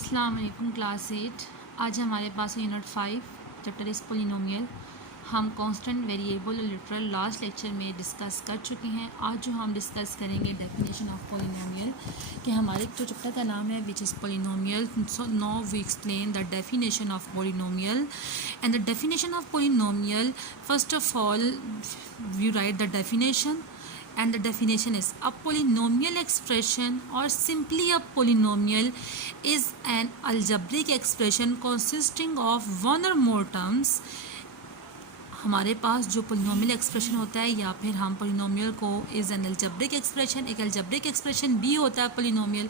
अस्सलाम वालेकुम क्लास 8। आज हमारे पास है यूनिट 5 चैप्टर इस पोलिनोमियल। हम कांस्टेंट वेरिएबल और लिटरल लास्ट लेक्चर में डिस्कस कर चुके हैं। आज जो हम डिस्कस करेंगे डेफिनेशन ऑफ पोलिनोमियल कि हमारे जो चैप्टर का नाम है which is polynomial. So now we explain the definition of polynomial and the definition of polynomial. First of all we write the definition and the definition is a polynomial expression or simply a polynomial is an algebraic expression consisting of one or more terms। हमारे पास जो polynomial expression होता है या फिर हम polynomial को is an algebraic expression, एक algebraic expression भी होता है पोलिनोमियल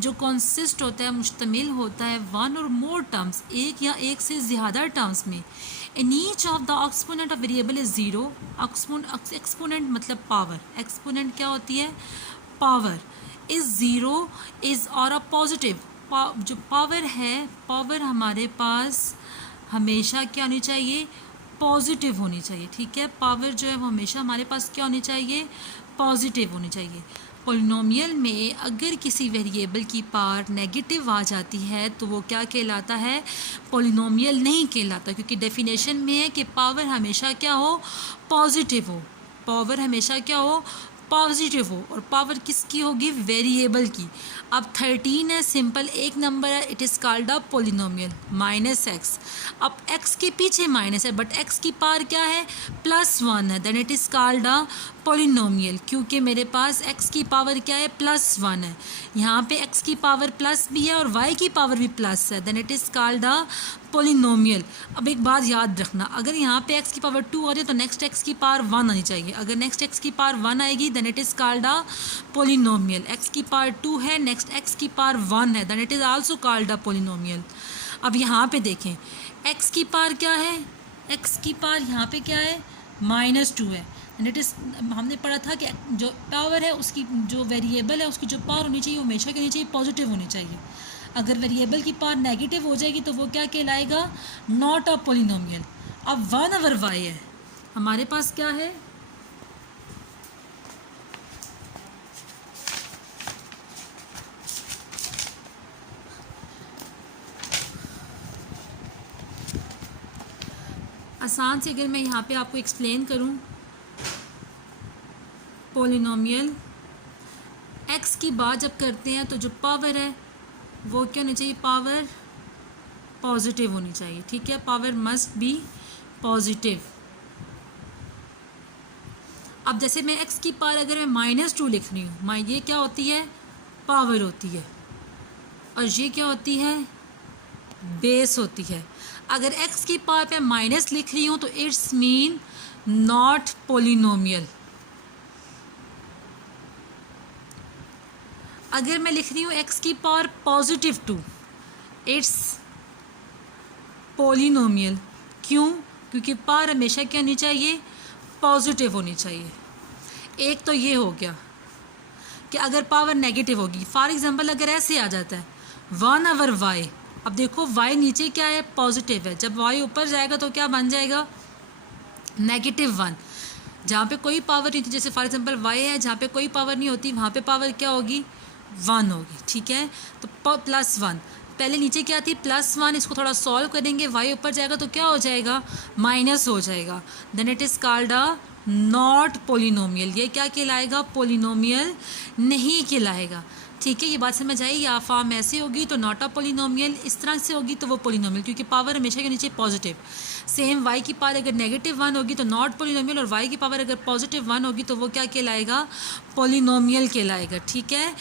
जो कंसिस्ट होता है, मुश्तमिल होता है वन और मोर टर्म्स, एक या एक से ज़्यादा टर्म्स में। In each of the exponent of variable is zero. Exponent मतलब पावर, एक्सपोनेंट क्या होती है? पावर इज़ ज़ीरो इज़ और अ पॉजिटिव। जो पावर है, पावर हमारे पास हमेशा क्या होनी चाहिए? पॉजिटिव होनी चाहिए। ठीक है, पावर जो है वो हमेशा हमारे पास क्या होनी चाहिए? पॉजिटिव होनी चाहिए। पोलिनोमियल में अगर किसी वेरिएबल की पावर नेगेटिव आ जाती है तो वो क्या कहलाता है? पोलिनोमियल नहीं कहलाता, क्योंकि डेफिनेशन में है कि पावर हमेशा क्या हो? पॉजिटिव हो। पावर हमेशा क्या हो? पॉजिटिव हो। और पावर किसकी होगी? वेरिएबल की। अब 13 है, सिंपल एक नंबर है, it is called a polynomial minus x. अब एक्स के पीछे माइनस है बट एक्स की पावर क्या है? +1 है, then it is called a polynomial, क्योंकि मेरे पास एक्स की पावर क्या है? +1 है। यहाँ पे एक्स की पावर प्लस भी है और वाई की पावर भी प्लस है, then it is called a polynomial. अब एक बात याद रखना, अगर यहाँ पे एक्स की पावर 2 आ रही है तो नेक्स्ट एक्स की पावर 1 आनी चाहिए। अगर नेक्स्ट एक्स की पावर 1 आएगी then it is called a polynomial. X की पावर 2 है, नेक्स्ट एक्स की पावर 1 है, then it is also called a polynomial. अब यहाँ पे देखें, एक्स की पावर क्या है? एक्स की पावर यहाँ पे क्या है? -2 है, एंड इट इज़, हमने पढ़ा था कि जो पावर है उसकी, जो वेरिएबल है उसकी जो पावर होनी चाहिए वो हमेशा क्या होनी चाहिए? पॉजिटिव होनी चाहिए। अगर वेरिएबल की पावर नेगेटिव हो जाएगी तो वो क्या कहलाएगा? Not a polynomial. अब 1 ओवर वाई है, हमारे पास क्या है? आसान से अगर मैं यहाँ पे आपको एक्सप्लेन करूँ, पोलिनोमियल एक्स की बात जब करते हैं तो जो पावर है वो क्या होनी चाहिए? पावर पॉजिटिव होनी चाहिए। ठीक है, पावर मस्ट बी पॉजिटिव। अब जैसे मैं एक्स की पावर अगर मैं -2 लिख रही हूँ, ये क्या होती है? पावर होती है, और ये क्या होती है? बेस होती है। अगर एक्स की पावर पे माइनस लिख रही हूँ तो इट्स मीन नॉट पोलिनोमियल। अगर मैं लिख रही हूँ एक्स की पावर +2, इट्स पोलिनोमियल। क्यों? क्योंकि पावर हमेशा क्या होनी चाहिए? पॉजिटिव होनी चाहिए। एक तो ये हो गया कि अगर पावर नेगेटिव होगी, फॉर एग्जांपल अगर ऐसे आ जाता है 1 ओवर वाई। अब देखो वाई नीचे क्या है? पॉजिटिव है, जब वाई ऊपर जाएगा तो क्या बन जाएगा? -1। जहाँ पे कोई पावर नहीं थी, जैसे फॉर एग्जांपल वाई है, जहाँ पे कोई पावर नहीं होती वहाँ पे पावर क्या होगी? 1 होगी। ठीक है, तो +1, पहले नीचे क्या थी? +1, इसको थोड़ा सॉल्व करेंगे, वाई ऊपर जाएगा तो क्या हो जाएगा? माइनस हो जाएगा, then it is called a not polynomial. ये क्या कहलाएगा? पोलिनोमियल नहीं कहलाएगा। ठीक है, ये बात समझ आई? या फॉर्म ऐसे होगी तो नॉट अ पोलिनोमियल, इस तरह से होगी तो वो पोलिनोमियल, क्योंकि पावर हमेशा के नीचे पॉजिटिव। सेम वाई की पावर अगर -1 होगी तो नॉट पोलिनोमियल, और वाई की पावर अगर +1 होगी तो वो क्या कहलाएगा? पोलिनोमियल कहलाएगा। ठीक है,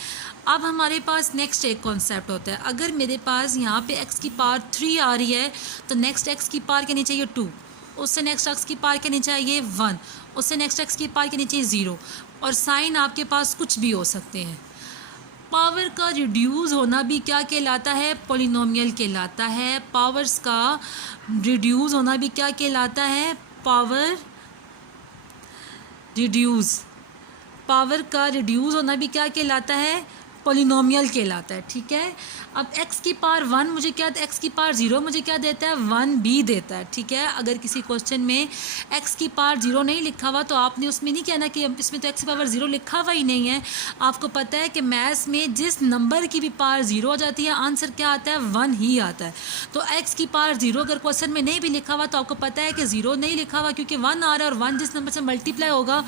अब हमारे पास नेक्स्ट एक कॉन्सेप्ट होता है, अगर मेरे पास यहाँ पे एक्स की पावर 3 आ रही है तो नेक्स्ट एक्स की पावर क्या नीचे? 2, उससे नेक्स्ट एक्स की पावर क्या नीचे? 1, उससे नेक्स्ट एक्स की पावर के नीचे 0, और साइन आपके पास कुछ भी हो सकते हैं। पावर का रिड्यूस होना भी क्या कहलाता है? पोलिनोमियल कहलाता है। पावर्स का रिड्यूस होना भी क्या कहलाता है? Power reduce. पावर का रिड्यूस होना भी क्या कहलाता है? पोलिनोमियल कहलाता है, ठीक है। अब x की पावर 1 मुझे क्या, x की पावर 0 मुझे क्या देता है, 1 भी देता है, ठीक है। अगर किसी क्वेश्चन में x की पावर 0 नहीं लिखा हुआ तो आपने उसमें नहीं कहना कि इसमें तो x की पावर 0 लिखा हुआ ही नहीं है। आपको पता है कि मैथ्स में जिस नंबर की भी पावर 0 हो जाती है आंसर क्या आता है, 1 ही आता है। तो x की पावर 0 अगर क्वेश्चन में नहीं भी लिखा हुआ तो आपको पता है कि 0 नहीं लिखा हुआ, क्योंकि 1 आ रहा है और 1 जिस नंबर से मल्टीप्लाई होगा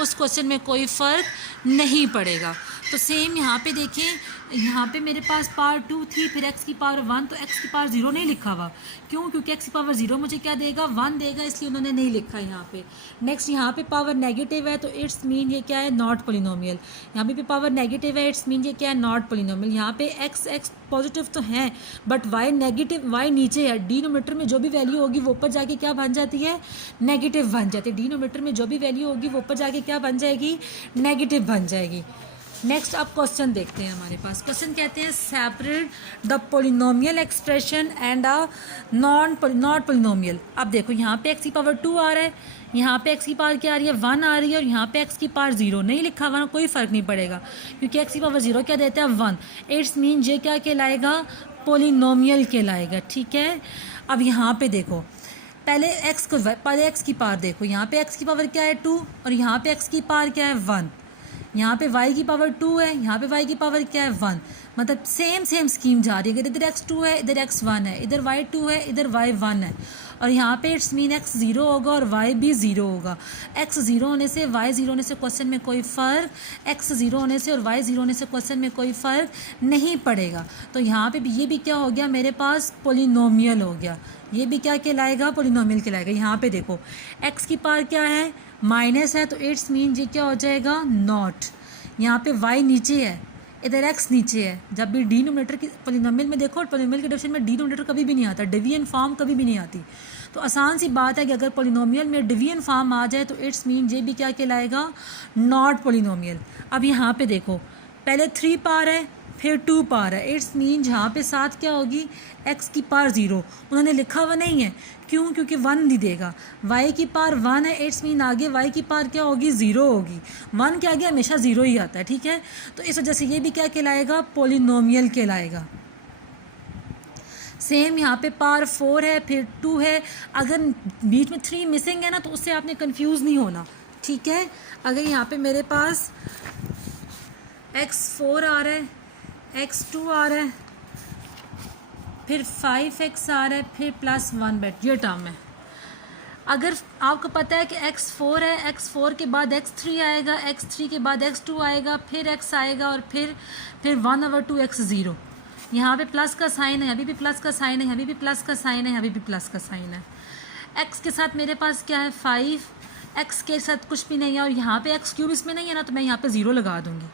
उस क्वेश्चन में कोई फ़र्क नहीं पड़ेगा। तो सेम यहाँ पे देखिए, यहाँ पे मेरे पास पावर 2 थी, फिर x की पावर 1, तो x की पावर 0 नहीं लिखा हुआ, क्यों, क्योंकि x की पावर 0 मुझे क्या देगा, 1 देगा, इसलिए उन्होंने नहीं लिखा यहाँ पे। नेक्स्ट यहाँ पे पावर नेगेटिव है तो इट्स मीन ये क्या है, नॉट पोलिनोमियल। यहाँ पे भी पावर नेगेटिव है, इट्स मीन ये क्या है, नॉट पोलिनोमियल। यहाँ पे x पॉजिटिव तो है बट y नेगेटिव, y नीचे है, डिनोमिनेटर में जो भी वैल्यू होगी वो ऊपर जाके क्या बन जाती है, नेगेटिव बन जाती है। डिनोमिनेटर में जो भी वैल्यू होगी वो ऊपर जाके क्या बन जाएगी, नेगेटिव बन जाएगी। नेक्स्ट अब क्वेश्चन देखते हैं, हमारे पास क्वेश्चन कहते हैं separate the polynomial expression and a not polynomial. अब देखो यहाँ पे x की पावर 2 आ रहा है, यहाँ पे x की पावर क्या आ रही है, 1 आ रही है, और यहाँ पे x की पावर 0 नहीं लिखा हुआ, कोई फ़र्क नहीं पड़ेगा क्योंकि x की पावर 0 क्या देता है, 1। इट्स मीन ये क्या कहलाएगा, पोलिनोमियल कहलाएगा, ठीक है। अब यहाँ पे देखो, पहले x की पावर देखो, यहाँ पे x की पावर क्या है, 2, और यहाँ पे x की पावर क्या है, 1। यहाँ पे y की पावर 2 है, यहाँ पे y की पावर क्या है, 1। मतलब सेम स्कीम जा रही है, इधर x 2 है, इधर x 1 है, इधर y 2 है, इधर y 1 है, और यहाँ पे इट्स मीन x 0 होगा और y भी 0 होगा। x 0 होने से y 0 होने से क्वेश्चन में कोई फ़र्क, x 0 होने से और y 0 होने से क्वेश्चन में कोई फ़र्क नहीं पड़ेगा। तो यहाँ पे भी ये भी क्या हो गया, मेरे पास पोलिनोमियल हो गया, ये भी क्या कहलाएगा, पोलिनोमियल कहलाएगा। यहाँ पे देखो x की पावर क्या है, माइनस है, तो इट्स मीन ये क्या हो जाएगा, नॉट। यहाँ पे y नीचे है, इधर x नीचे है। जब भी डिनोमिनेटर की पोलिनोमियल में देखो, पोलिनोमियल के डेफिनेशन में डिनोमिनेटर कभी भी नहीं आता, डिवीजन फॉर्म कभी भी नहीं आती। तो आसान सी बात है कि अगर पोलिनोमियल में डिवीजन फॉर्म आ जाए तो इट्स मीन ये भी क्या कहलाएगा, नॉट पोलिनोमियल। अब यहाँ पे देखो, पहले 3 पावर है, फिर 2 पावर है, इट्स मीन यहाँ पे साथ क्या होगी, x की पावर 0, उन्होंने लिखा हुआ नहीं है, क्यों, क्योंकि 1 नहीं देगा। y की पावर 1 है, इट्स मीन आगे y की पावर क्या होगी, 0 होगी। 1 के आगे हमेशा 0 ही आता है, ठीक है। तो इस वजह से ये भी क्या कहलाएगा, पोलिनोमियल कहलाएगा। सेम यहाँ पे पावर 4 है, फिर 2 है, अगर बीच में 3 मिसिंग है ना तो उससे आपने कंफ्यूज नहीं होना, ठीक है। अगर यहाँ पे मेरे पास x4 आ रहा है, x2 आ रहा है, फिर 5x आ रहा है, फिर +1 बेट, ये टर्म है। अगर आपको पता है कि x4 है, x4 के बाद x3 आएगा, x3 के बाद x2 आएगा, फिर x आएगा, और फिर 1/2 x0। यहाँ पे प्लस का साइन है, अभी भी प्लस का साइन है, अभी भी प्लस का साइन है, अभी भी प्लस का साइन है। x के साथ मेरे पास क्या है, 5, x के साथ कुछ भी नहीं है, और यहाँ पे x³ इसमें नहीं है ना, तो मैं यहाँ पे 0 लगा दूँगी।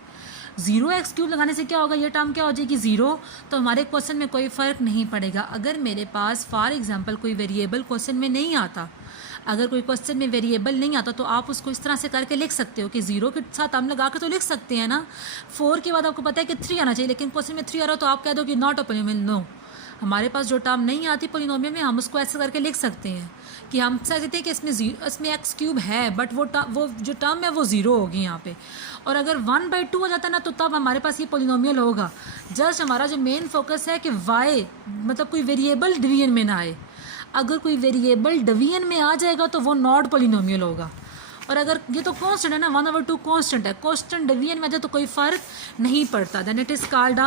0x³ लगाने से क्या होगा, ये टर्म क्या हो जाएगी, 0। तो हमारे क्वेश्चन में कोई फ़र्क नहीं पड़ेगा। अगर मेरे पास फॉर एग्जांपल कोई वेरिएबल क्वेश्चन में नहीं आता, अगर कोई क्वेश्चन में वेरिएबल नहीं आता तो आप उसको इस तरह से करके लिख सकते हो कि 0 के साथ हम लगा कर तो लिख सकते हैं ना। 4 के बाद आपको पता है कि 3 आना चाहिए, लेकिन क्वेश्चन में 3 आ रहा हो तो आप कह दो कि नॉट अ पोलिनोमियल। नो, हमारे पास जो टर्म नहीं आती पोलिनोमियल में, हम उसको ऐसे करके लिख सकते हैं कि हम चाहते हैं कि इसमें x³ है, बट वो जो टर्म है वो 0 होगी यहाँ पे। और अगर 1/2 हो जाता है ना तो तब हमारे पास ये पोलिनोमियल होगा। जस्ट हमारा जो मेन फोकस है कि y मतलब कोई वेरिएबल डिवीजन में ना आए। अगर कोई वेरिएबल डिवीजन में आ जाएगा तो वो नॉट पोलिनोमियल होगा। और अगर ये तो कांस्टेंट है ना, 1/2 कांस्टेंट है, कांस्टेंट डिवीजन में आ जाए तो कोई फ़र्क नहीं पड़ता। देन इट इज़ कॉल्ड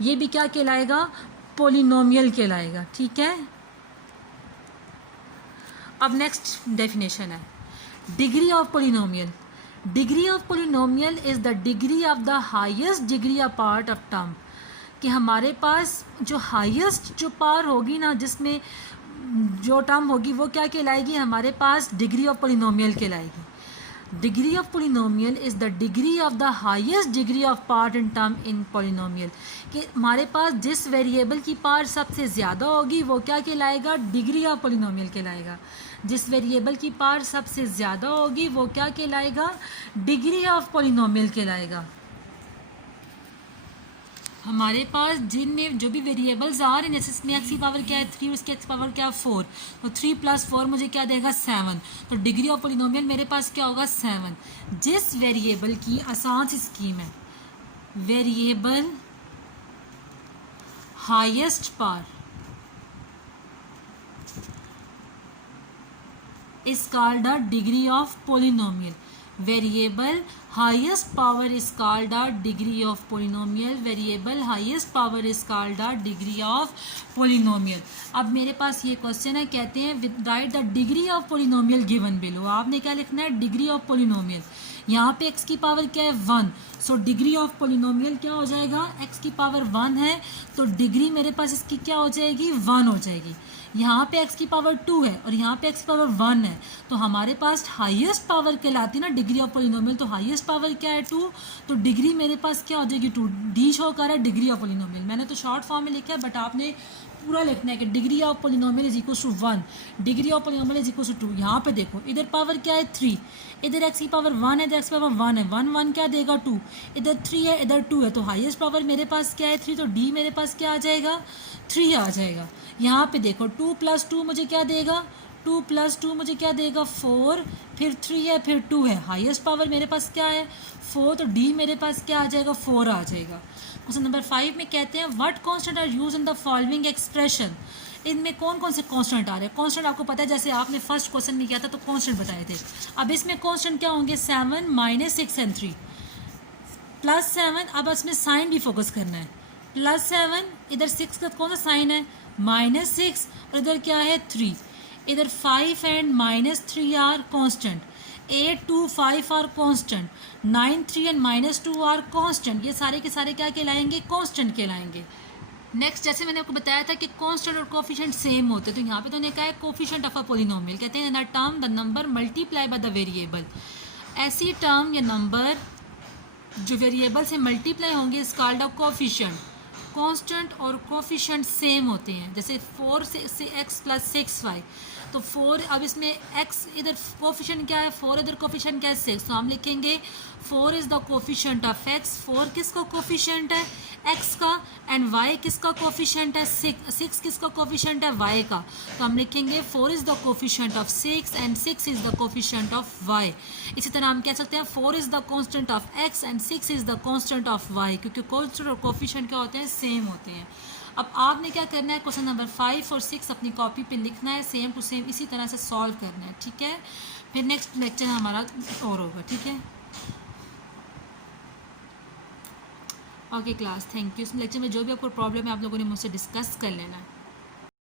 ये भी क्या कहलाएगा, पोलिनोमियल कहलाएगा, ठीक है। अब नेक्स्ट डेफिनेशन है degree of polynomial. Degree of polynomial is the degree of the highest degree of part of term. कि हमारे पास जो हाईएस्ट जो पावर होगी ना, जिसमें जो टर्म होगी वो क्या कहलाएगी, हमारे पास डिग्री ऑफ पोलिनोमियल कहलाएगी। Degree of polynomial is the degree of the highest degree of part in term in polynomial. कि हमारे पास जिस वेरिएबल की पावर सबसे ज़्यादा होगी वो क्या कहलाएगा, डिग्री ऑफ पोलिनोमियल कहलाएगा। जिस वेरिएबल की पावर सबसे ज़्यादा होगी वो क्या कहलाएगा, डिग्री ऑफ पोलिनोमियल कहलाएगा। हमारे पास जिनमें जो भी वेरिएबल्स आ रहे हैं, जैसे इसमें x की पावर क्या है 3, उसकी x पावर क्या है 4, तो 3 + 4 मुझे क्या देगा 7। तो डिग्री ऑफ पोलिनोमियल मेरे पास क्या होगा 7। जिस वेरिएबल की आसान सी स्कीम है, variable highest power is called a degree of polynomial. Variable highest power is called a degree of polynomial. Variable highest power is called a degree of polynomial. अब मेरे पास ये क्वेश्चन है, कहते हैं right the degree of polynomial given below. आपने क्या लिखना है? Degree of polynomial. यहाँ पे x की पावर क्या है? 1. सो डिग्री ऑफ पोलिनोमियल क्या हो जाएगा? x की पावर 1 है तो डिग्री मेरे पास इसकी क्या हो जाएगी? 1 हो जाएगी. यहाँ पे x की पावर 2 है और यहाँ पे x की पावर 1 है तो हमारे पास हाईएस्ट पावर कहलाती है ना डिग्री ऑफ पोलिनोमियल. तो हाईएस्ट पावर क्या है? 2. तो डिग्री मेरे पास क्या हो जाएगी? 2. डी शो कर रहा है डिग्री ऑफ पोलिनोमियल. मैंने तो शॉर्ट फॉर्म में लिखा है बट आपने पूरा लिखना है कि degree of polynomial is equal to 1, degree of polynomial is equal to 2. यहाँ पे देखो इधर पावर क्या है? 3, इधर x की पावर 1 है, इधर x की पावर 1 है. 1 1 क्या देगा? 2. इधर 3 है, इधर 2 है तो हाईएस्ट पावर मेरे पास क्या है? 3. तो d मेरे पास क्या आ जाएगा? 3 आ जाएगा. यहाँ पे देखो 2 + 2 मुझे क्या देगा? 2 + 2 मुझे क्या देगा? 4. फिर 3 है, फिर 2 है. हाईएस्ट पावर मेरे पास क्या है? 4. तो d मेरे पास क्या आ जाएगा? 4 आ जाएगा. क्वेश्चन नंबर 5 में कहते हैं what constant are use in the following expression. इनमें कौन कौन से कांस्टेंट आ रहे हैं? कांस्टेंट आपको पता है, जैसे आपने फर्स्ट क्वेश्चन में किया था तो कांस्टेंट बताए थे. अब इसमें कांस्टेंट क्या होंगे? 7 -6 and 3 +7. अब इसमें साइन भी फोकस करना है. +7 इधर 6 का कौन सा साइन है? -6 और इधर क्या है? 3. इधर 5 and -3 are constant. 8 2 5 are constant. 9 3 and -2 are constant. ये सारे के सारे क्या कहलाएंगे? कांस्टेंट कहलाएंगे. नेक्स्ट, जैसे मैंने आपको बताया था कि कांस्टेंट और कोफिशिएंट सेम होते हैं तो यहाँ पे तो उन्हें कहा है कोफिशिएंट ऑफ अ पोलिनोमियल. कहते हैं the term the number multiply by the variable. ऐसी टर्म या नंबर जो वेरिएबल से मल्टीप्लाई होंगे is called a coefficient. Constant और कोफिशिएंट सेम होते हैं. जैसे 4 से x + 6y तो 4. अब इसमें x इधर कोफिशिएंट क्या है? 4. इधर कोफिशिएंट क्या है? 6. तो हम लिखेंगे 4 is the coefficient of x. 4 किसका कोफिशिएंट है? x का. एंड y किसका कोफिशिएंट है? 6 किसका कोफिशिएंट है? y का. तो हम लिखेंगे 4 is the coefficient of 6 and 6 is the coefficient of y. इसी तरह हम कह सकते हैं 4 is the constant of x and 6 is the constant of y, क्योंकि कांस्टेंट और कोफिशिएंट क्या होते हैं? सेम होते हैं. अब आपने क्या करना है? क्वेश्चन नंबर 5 और 6 अपनी कॉपी पे लिखना है, सेम टू सेम इसी तरह से सॉल्व करना है. ठीक है, फिर नेक्स्ट लेक्चर हमारा और होगा. ठीक है, ओके क्लास, थैंक यू. इस लेक्चर में जो भी आपको प्रॉब्लम है आप लोगों ने मुझसे डिस्कस कर लेना है.